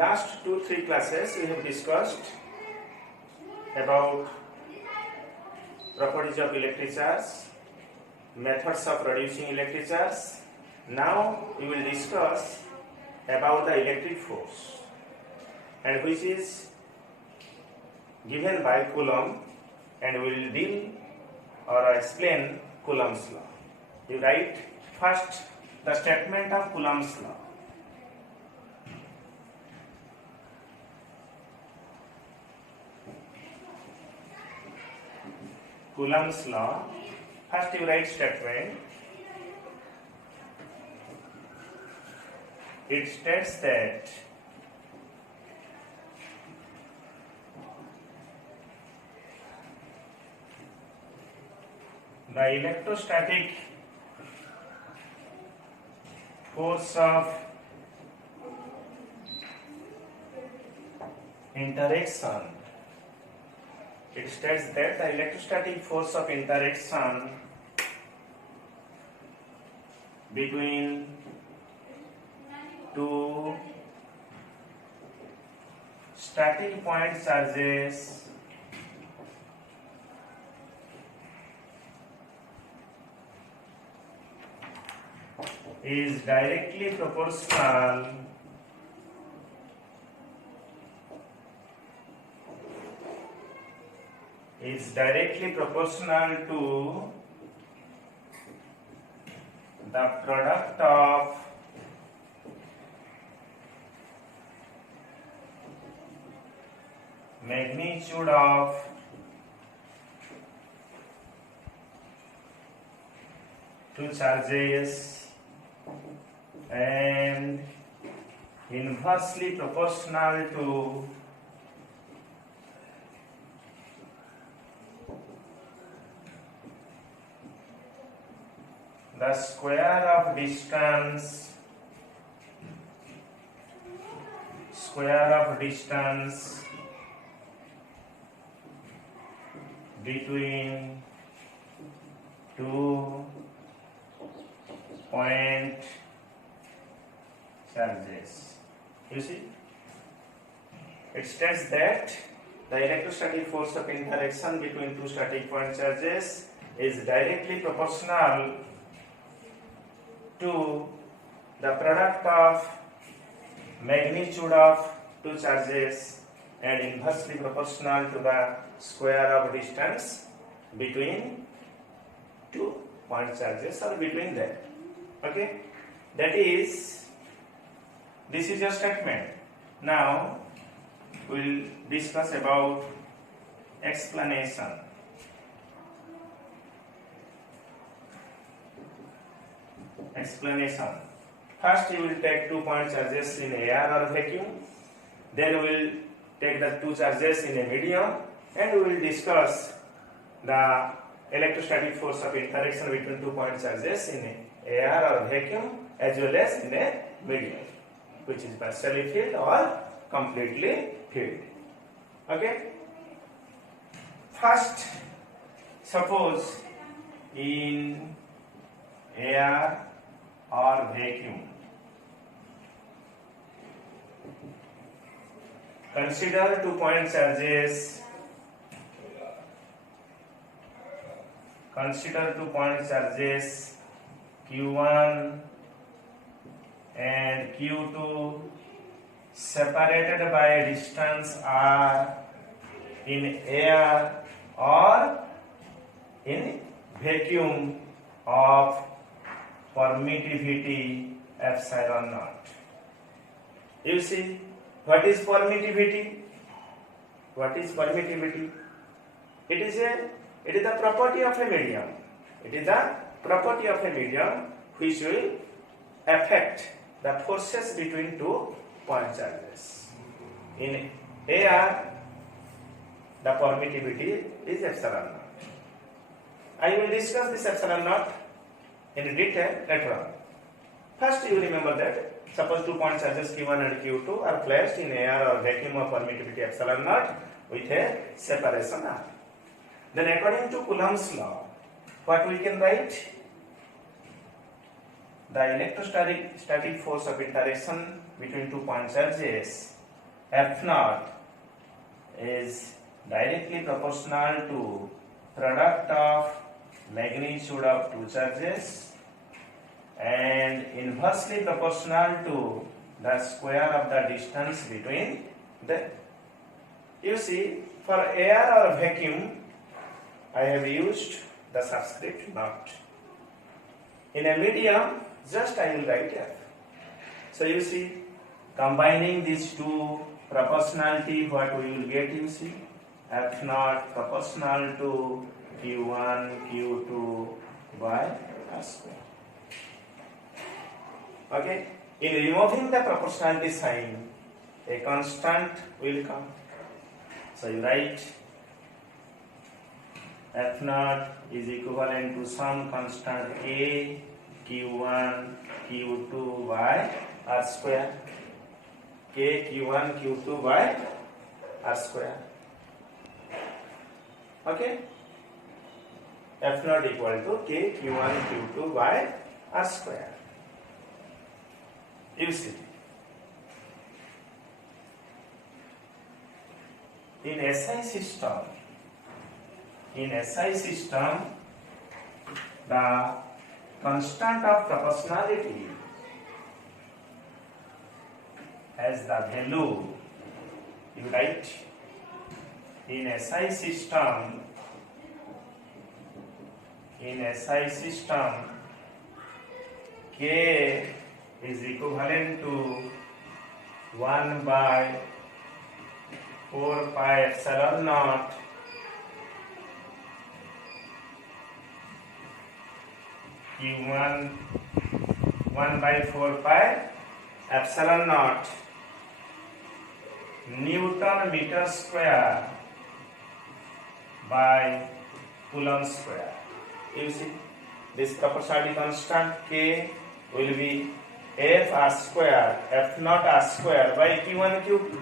last 2-3 classes we have discussed about properties of electric charge, methods of producing electric charge. Now we will discuss about the electric force, and which is given by Coulomb, and we will deal or explain Coulomb's law. You write first the statement of Coulomb's law. Coulomb's law. First you write statement. It states that the electrostatic force of interaction. It states that the electrostatic force of interaction between two static point charges is directly proportional to the product of magnitude of two charges and inversely proportional to the square of distance between two point charges. You see, it states that the electrostatic force of interaction between two static point charges is directly proportional to the product of magnitude of two charges and inversely proportional to the square of distance between two point charges or between them. Okay, this is your statement. Now we will discuss about explanation. First you will take 2 point charges in air or vacuum, then we will take the two charges in a medium, and we will discuss the electrostatic force of interaction between 2 point charges in air or vacuum as well as in a medium, which is partially filled or completely filled. Okay. First, suppose in air or vacuum, consider 2 point charges. Q1 and Q2 separated by a distance r in air or in vacuum of permittivity epsilon naught. You see, what is permittivity? It is the property of a medium. Which will affect the forces between 2 point charges. In air, the permittivity is epsilon naught. I will discuss this epsilon naught in detail later on. First, you remember that suppose 2 point charges Q1 and Q2 are placed in air or vacuum of permittivity epsilon naught with a separation R. Then according to Coulomb's law, what we can write? The electrostatic force of interaction between 2 point charges F naught is directly proportional to product of magnitude of two charges and inversely proportional to the square of the distance between them. You see, for air or vacuum, I have used the subscript naught. In a medium, just I will write F. So you see, combining these two proportionality, what we will get, you see, F naught proportional to Q1, Q2 by R square. Okay? In removing the proportionality sign, a constant will come. So you write F naught is equivalent to some constant A, Q1, Q2 by R square. K, Q1, Q2 by R square. Okay? F naught equal to K, Q1, Q2 by R square. You see. In SI system, the constant of proportionality has the value, you write, in SI system, K is equivalent to 1 by 4 pi epsilon naught Q1 1 by 4 pi epsilon naught Newton meter square by Coulomb square. You see, this proportionality constant K will be F R square, F naught R square by Q1 Q2.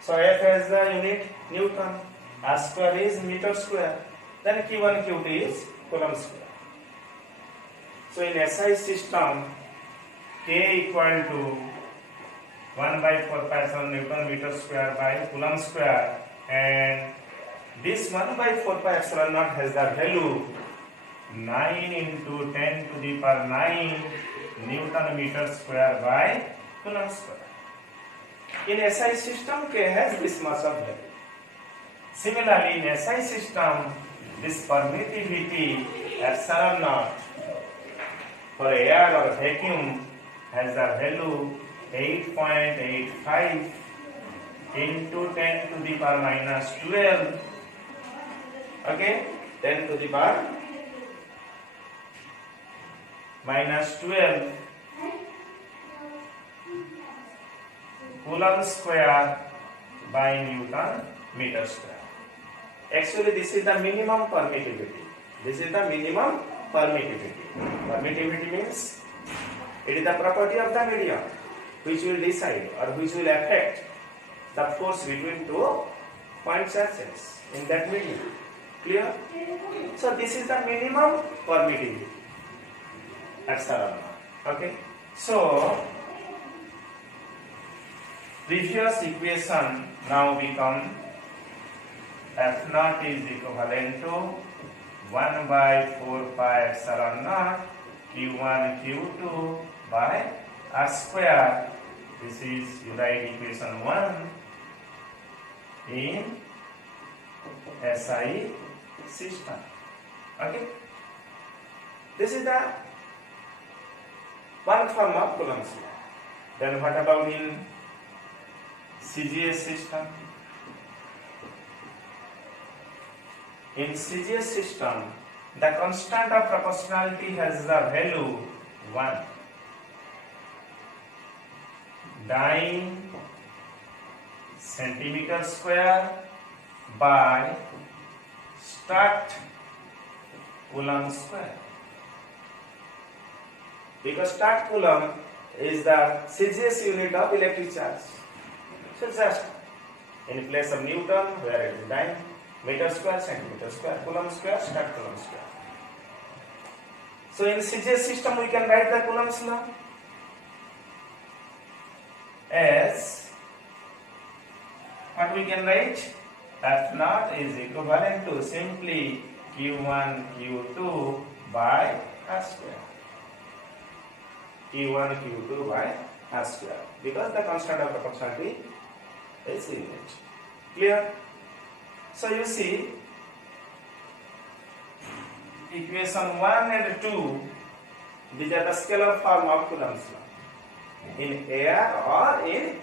So F has the unit Newton, R square is meter square, then Q1 Q2 is Coulomb square. So in SI system, K equal to 1 by 4 pi epsilon Newton meter square by Coulomb square, and this 1 by 4 pi epsilon naught has the value 9 into 10 to the power 9 Newton meter square by Coulomb square. In SI system, K has this much of value. Similarly, in SI system, this permittivity epsilon naught for air or vacuum has the value 8.85 into 10 to the power minus 12. Okay, 10 to the power minus 12 Coulomb square by Newton meter square. Actually, this is the minimum permittivity. Permittivity means it is the property of the medium which will decide or which will affect the force between two point charges in that medium. Clear? So this is the minimum permittivity. Epsilon. Okay. So previous equation now become F naught is equivalent to 1 by 4 pi epsilon naught Q1 Q2 by R square. This is, you write equation 1 in SI system. Okay. This is the one form of Coulomb's law. Then what about in CGS system? In CGS system, the constant of proportionality has the value 1. Dyne centimeter square by Sturt Coulomb square. Because Sturt Coulomb is the CGS unit of electric charge. So just in place of Newton, where it is Dyne, meter square, centimeter square, Coulomb square, Sturt Coulomb square. So in CGS system we can write the Coulomb's law as what we can write? F naught is equivalent to simply Q1 Q2 by R square. Q1 Q2 by R square, because the constant of proportionality is unit. Clear? So you see, equation 1 and 2, these are the scalar form of Coulomb's law in air or in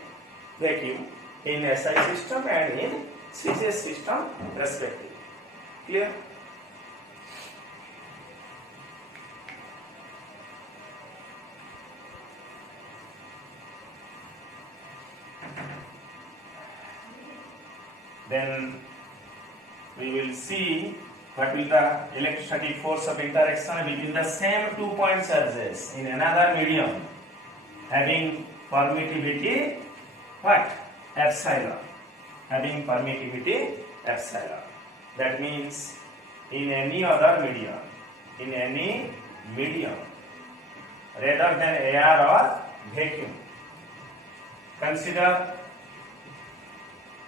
vacuum, in SI system and in CS system respectively. Clear? Then we will see what will the electrostatic force of interaction between the same 2 point charges in another medium having permittivity what? Epsilon. Having permittivity epsilon. That means in any other medium, rather than air or vacuum. Consider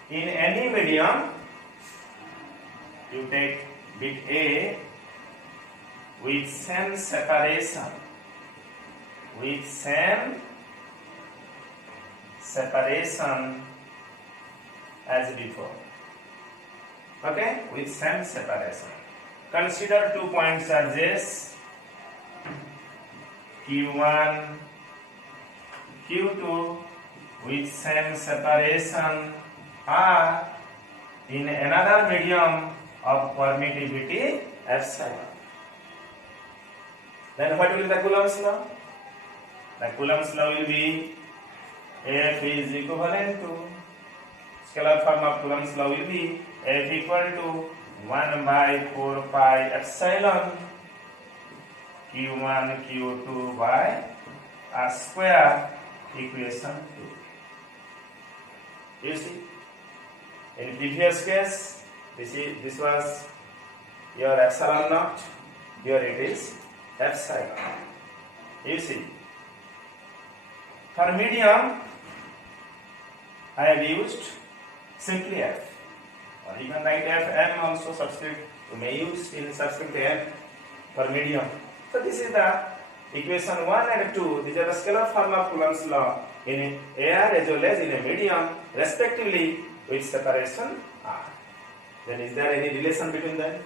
in any medium, you take bit A with same separation, as before. Okay, with same separation. Consider 2 point charges Q1, Q2 with same separation are in another medium of permittivity epsilon. Then what will be the Coulomb's law? The Coulomb's law will be F is equivalent to, scalar form of Coulomb's law will be F equal to 1 by 4 pi epsilon Q1 Q2 by R square, equation 2. You see? In previous case, this was your epsilon naught, here it is epsilon. You see, for medium, I have used simply F, or you can write Fm also subscript. You may use in subscript M for medium. So this is the equation 1 and 2. These are the scalar form of Coulomb's law in air as well as in a medium, respectively, with separation R. Then is there any relation between them?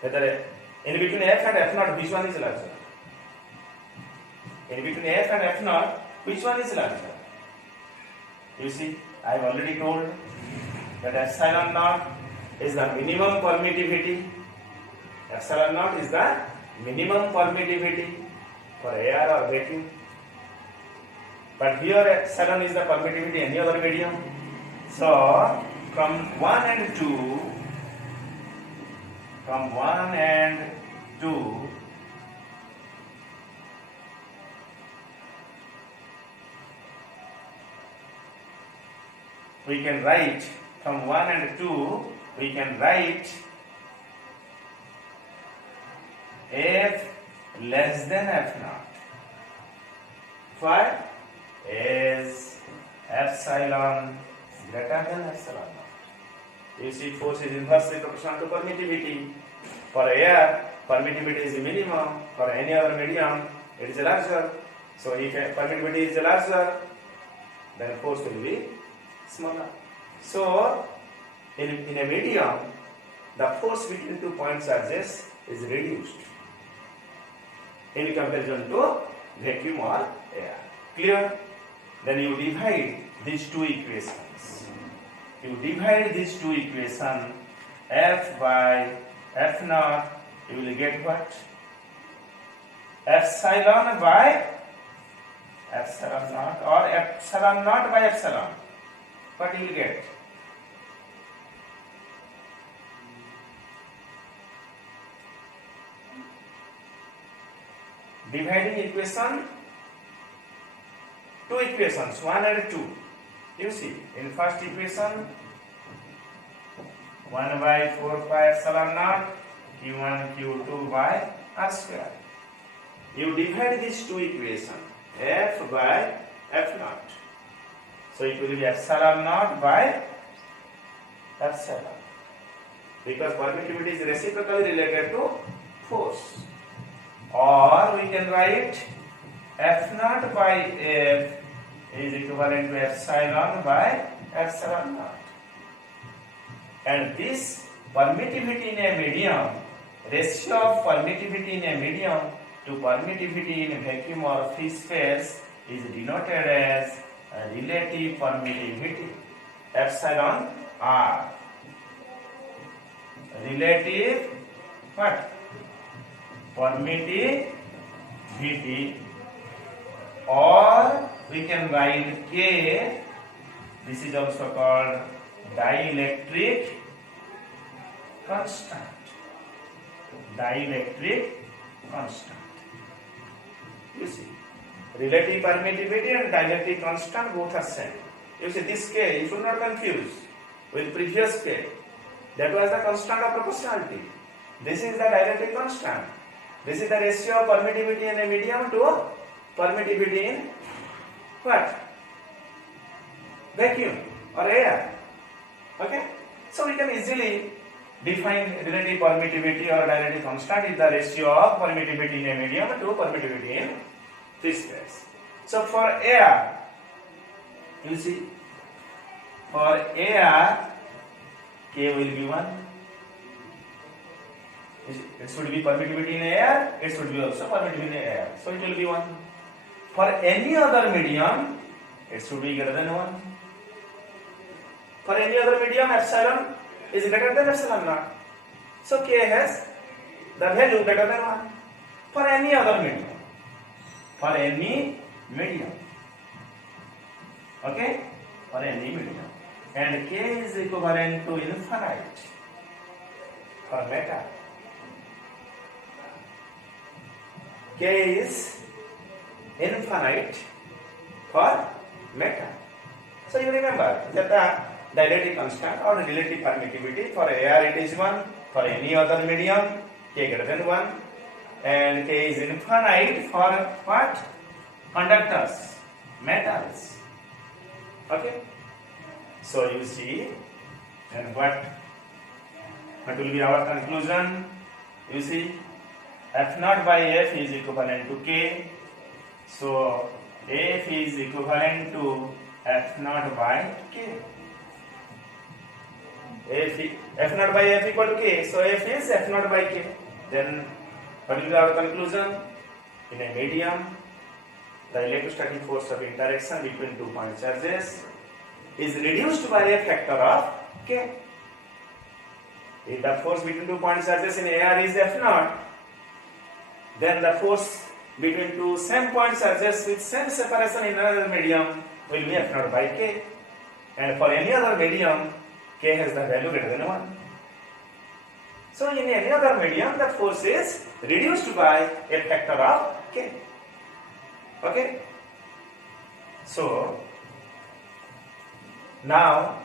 Whether in between F and F naught, which one is larger? In between F and F naught, which one is larger? You see, I have already told that epsilon naught is the minimum permittivity. Epsilon naught is the minimum permittivity for air or vacuum. But here epsilon is the permittivity any other medium. So from 1 and 2, we can write F less than F naught. Why? As epsilon greater than epsilon naught. You see, force is inversely proportional to permittivity. For air, permittivity is minimum. For any other medium, it is larger. So if permittivity is larger, then force will be smaller. So in a medium, the force between 2 point charges is reduced in comparison to vacuum or air. Clear? Then you divide these two equations. F by F naught, you will get what? Epsilon by epsilon naught, or epsilon naught by epsilon. What you will get? Dividing equation, two equations, 1 and 2. You see, in first equation, 1 by 4 pi epsilon naught, Q1 Q2 by R square. You divide these two equations, F by F naught. So it will be epsilon naught by epsilon, because permittivity is reciprocally related to force. Or we can write F naught by F is equivalent to epsilon by epsilon naught. And this permittivity in a medium, ratio of permittivity in a medium to permittivity in vacuum or free space is denoted as relative permittivity, epsilon R. Relative what? Permittivity, or we can write K. This is also called dielectric constant. Dielectric constant. You see, relative permittivity and dielectric constant both are same. You see, this K, you should not confuse with previous K. That was the constant of proportionality. This is the dielectric constant. This is the ratio of permittivity in a medium to permittivity in what? Vacuum or air. Okay? So we can easily define relative permittivity or dielectric constant is the ratio of permittivity in a medium to permittivity in free space. So for air, you see, for air, K will be 1. It should be permittivity in air, it should be also permittivity in air. So it will be 1. For any other medium, it should be greater than 1. For any other medium, epsilon is greater than epsilon naught. So K has the value greater than 1. For any other medium. For any medium. Okay? For any medium. And K is equivalent to infinite for matter. K is infinite for matter. So you remember that the dielectric constant or relative permittivity for air it is 1, for any other medium K greater than 1, and K is infinite for what? Conductors, metals. Okay? So you see, and what will be our conclusion? You see, F naught by F is equivalent to K. So F is equivalent to F naught by K. F naught by F equal to K. So F is F naught by K. Then what will be our conclusion? In a medium, the electrostatic force of interaction between 2 point charges is reduced by a factor of K. If the force between 2 point charges in air is F naught, then the force between two same point charges with same separation in another medium will be F naught by K. And for any other medium, K has the value greater than 1. So in any other medium, the force is reduced by a factor of K. Okay? So now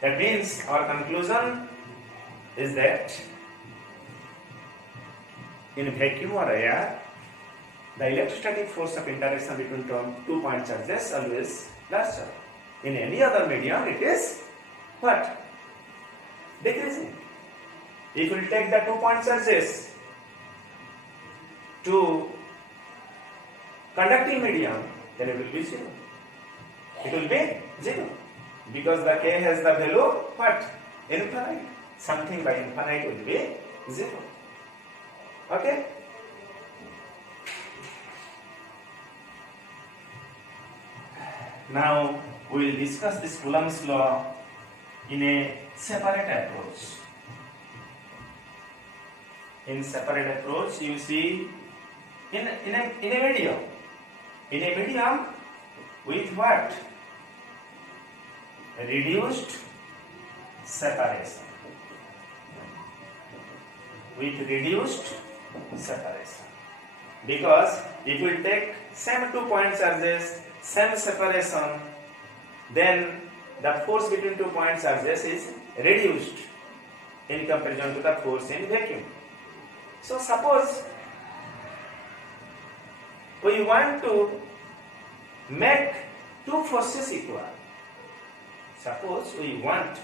that means our conclusion is that in vacuum or air, the electrostatic force of interaction between 2 point charges always larger. In any other medium, it is what? Decreasing. If we take the 2 point charges to conducting medium, then it will be 0. It will be 0 because the K has the value what? Infinite. Something by infinite will be 0. Okay? Now we will discuss this Coulomb's law in a separate approach. In separate approach, you see, in a medium with what? Reduced separation. With reduced separation. Because if we take same 2 point charges, same separation, then the force between 2 point charges is reduced in comparison to the force in vacuum. So suppose we want to make two forces equal. Suppose we want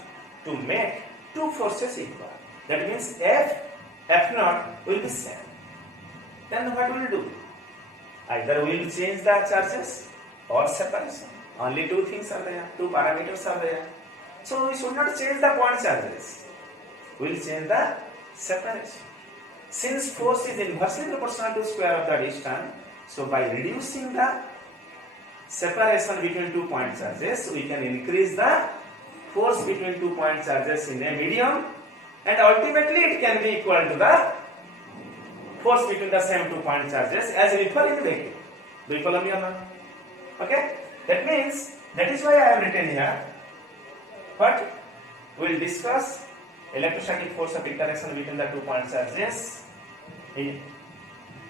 to make two forces equal. That means F naught will be same. Then what will do? Either we will change the charges or separation. Only two things are there, two parameters are there. So we should not change the point charges. We will change the separation. Since force is inversely proportional to square of the distance, so by reducing the separation between 2 point charges, we can increase the force between 2 point charges in a medium, and ultimately it can be equal to the force between the same 2 point charges as refer in vacuum. Do you follow me or not? Okay? That means, that is why I have written here. But we will discuss electrostatic force of interaction between the 2 point charges in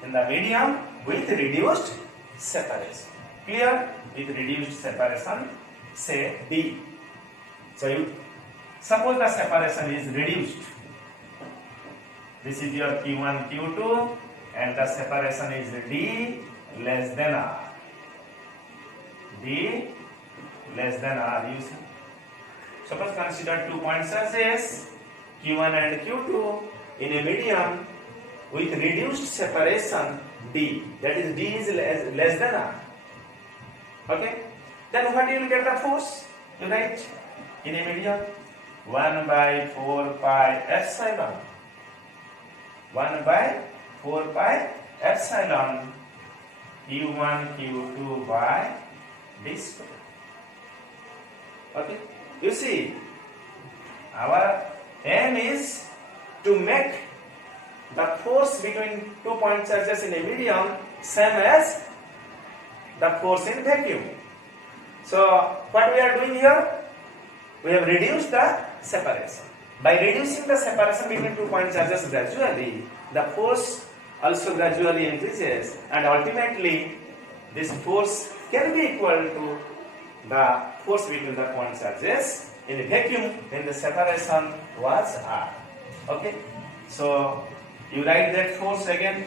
the medium with reduced separation. Clear? With reduced separation, say D. So you suppose the separation is reduced. This is your Q1, Q2, and the separation is D less than R. D less than R. You see. Suppose consider 2 point charges Q1 and Q2 in a medium with reduced separation D. That is D is less than R. Okay? Then what you will get the force? You write in a medium 1 by 4 pi epsilon. 1 by 4 pi epsilon Q1 Q2 by D square. Okay? You see, our aim is to make the force between 2 point charges in a medium same as the force in vacuum. So what we are doing here? We have reduced the separation. By reducing the separation between 2 point charges gradually, the force also gradually increases, and ultimately this force can be equal to the force between the point charges in a vacuum when the separation was R. Okay? So you write that force again,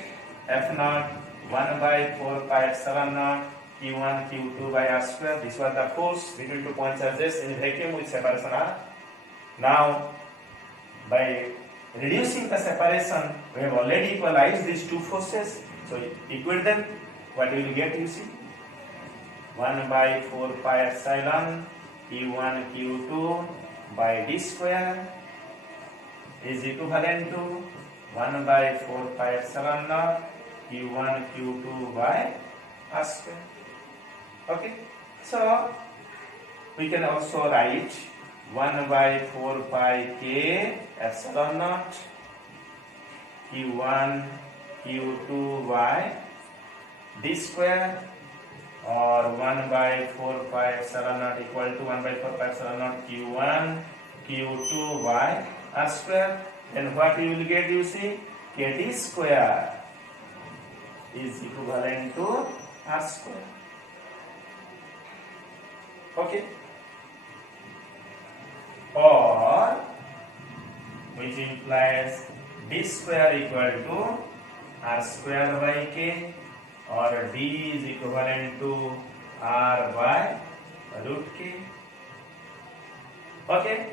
F naught 1 by 4 pi epsilon naught Q1 Q2 by R square. This was the force between 2 point charges in a vacuum with separation R. Now by reducing the separation, we have already equalized these two forces. So equate them. What will you get? You see, 1 by 4 pi epsilon Q1 Q2 by D square is equivalent to 1 by 4 pi epsilon naught Q1 Q2 by R square. Okay, so we can also write 1 by 4 pi k epsilon naught Q1 Q2 by D square, or 1 by 4 pi epsilon naught equal to 1 by 4 pi epsilon naught Q1 Q2 by R square. Then what you will get? You see, KT square is equivalent to R square. Okay? Or which implies D square equal to R square by K, or D is equivalent to R by root K. Okay?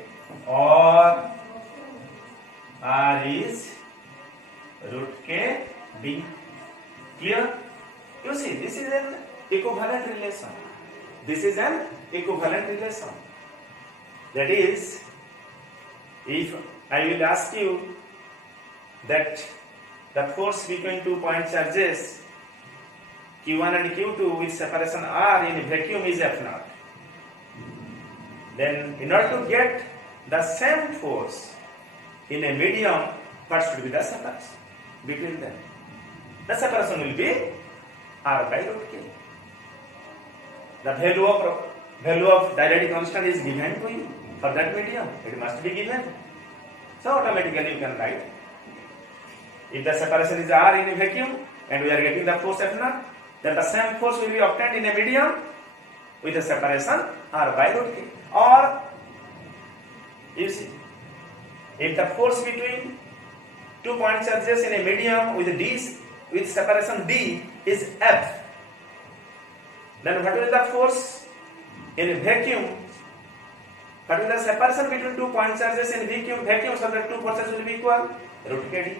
Or R is root K D. Clear? You see, this is an equivalent relation. This is an equivalent relation. That is, if I will ask you that the force between 2 point charges Q1 and Q2 with separation R in a vacuum is F naught, then in order to get the same force in a medium, what should be the separation between them? The separation will be R by root K. The value of dielectric constant is given to you for that medium. It must be given. So automatically you can write. If the separation is R in a vacuum and we are getting the force F naught, then the same force will be obtained in a medium with a separation R by root K. Or you see, if the force between 2 point charges in a medium with separation D is F, then what is the force in a vacuum What is the separation between two point charges in vacuum so that two forces will be equal? Root kd.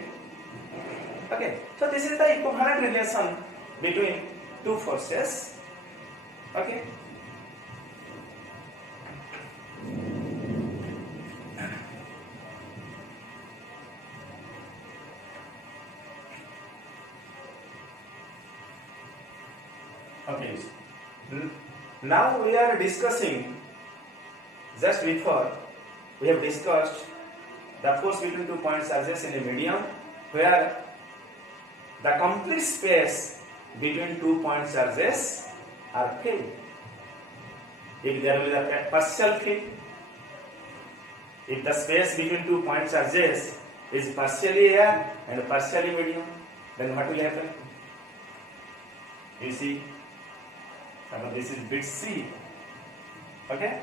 Okay, so this is the equivalent relation between two forces. Okay. Okay. Now we are discussing, just before we have discussed the force between two point charges in a medium where the complete space between two point charges are filled. If there will be a partial fill, if the space between two point charges is partially air and partially medium, then what will happen? You see, this is bit C, okay,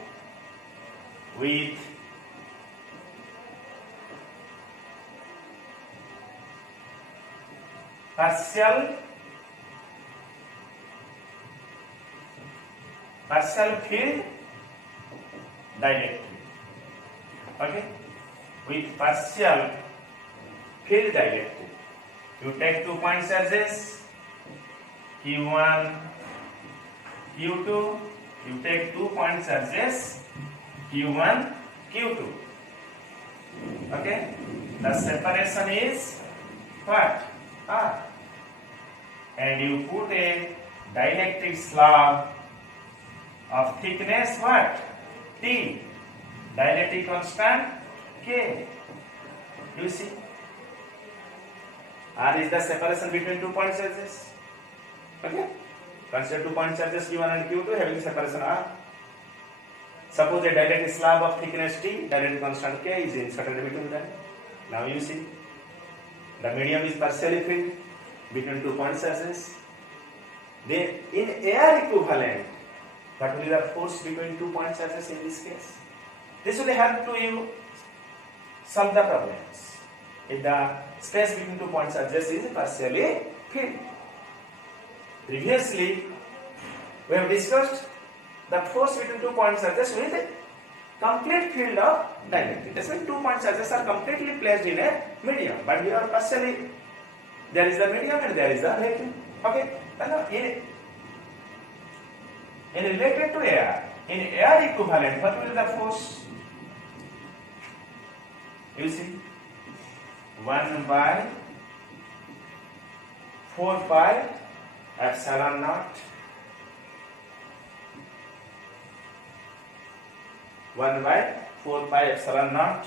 with partial field dielectric, okay, with partial field dielectric. You take two point charges Q1, Q2, you take two point charges Q1, Q2. Okay, the separation is what? R. And you put a dielectric slab of thickness what? T. Dielectric constant K. You see? R is the separation between two point charges. Okay? Consider two point charges Q1 and Q2 having separation R. Suppose a dielectric slab of thickness T, dielectric constant K is inserted between them. Now you see, the medium is partially filled between two point charges. Then in air equivalent, what will be the force between two point charges in this case? This will help to you solve the problems if the space between two point charges is partially filled. Previously, we have discussed the force between two point charges with a complete field of dielectric. That means two point charges are completely placed in a medium, but here partially there is the medium and there is the vacuum. Okay, in related to air, in air equivalent, what will be the force? You see, 1 by 4 pi epsilon naught, 1 by 4 pi epsilon naught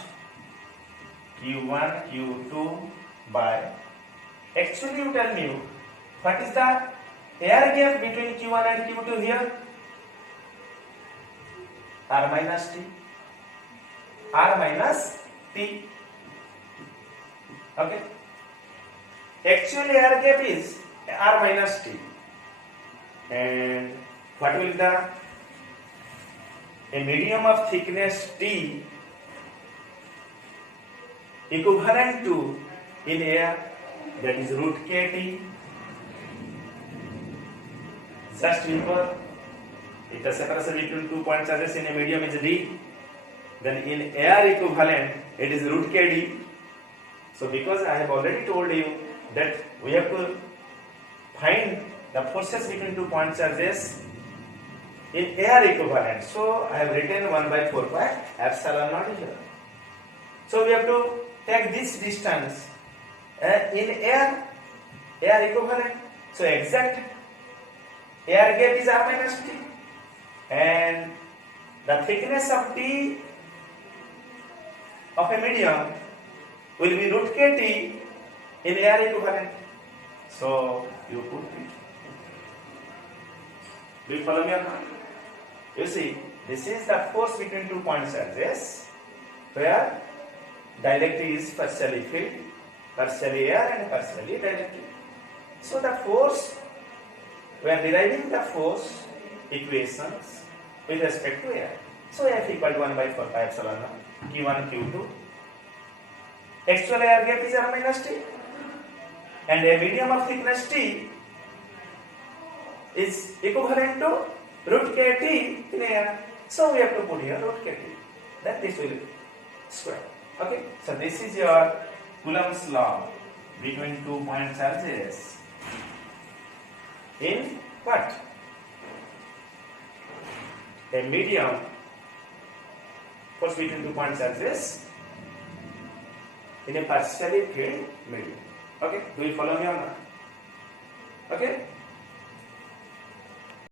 Q1 Q2 by, actually you tell me what is the air gap between Q1 and Q2 here? R minus T. R minus T. Okay. Actually air gap is R minus T. And what will the a medium of thickness T equivalent to in air, that is root KT. Just remember, if the separation between two point charges in a medium is D, then in air equivalent it is root KD. So because I have already told you that we have to find the forces between two point charges in air equivalent, so I have written 1 by 4 pi epsilon naught here. So we have to take this distance in air equivalent. So exact air gap is R minus T, and the thickness of T of a medium will be root KT in air equivalent. So you put it. Do you follow me or not? You see, this is the force between two point charges where dielectric is partially filled, partially air and partially dielectric. So the force, we are deriving the force equations with respect to air. So F equal to 1 by 4 pi epsilon naught Q1 Q2. Actual air gap is R minus T, and a medium of thickness T is equivalent to root KT in air. So we have to put here root KT. then this will square. Okay, so this is your Coulomb's law between 2 point charges in what? A medium force between 2 point charges in a partially filled medium. Okay, do you follow me or not? Okay.